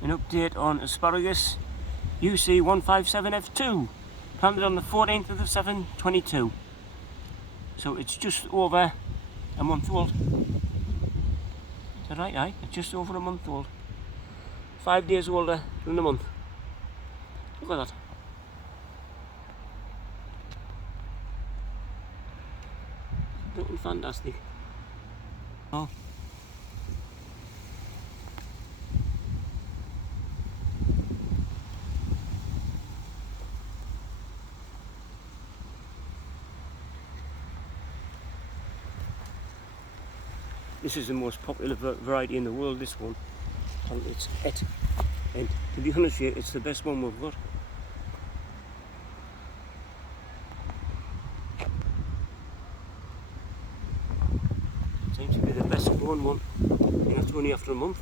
An update on asparagus UC157F2, planted on the 14th of the 7th, 22. So it's just over a month old. Is that right, aye? It's just over a month old. 5 days older than a month. Look at that. Looking fantastic. Oh. This is the most popular variety in the world, this one. And it's it. And to be honest with you, it's the best one we've got. Seems to be the best grown one. And that's only after a month.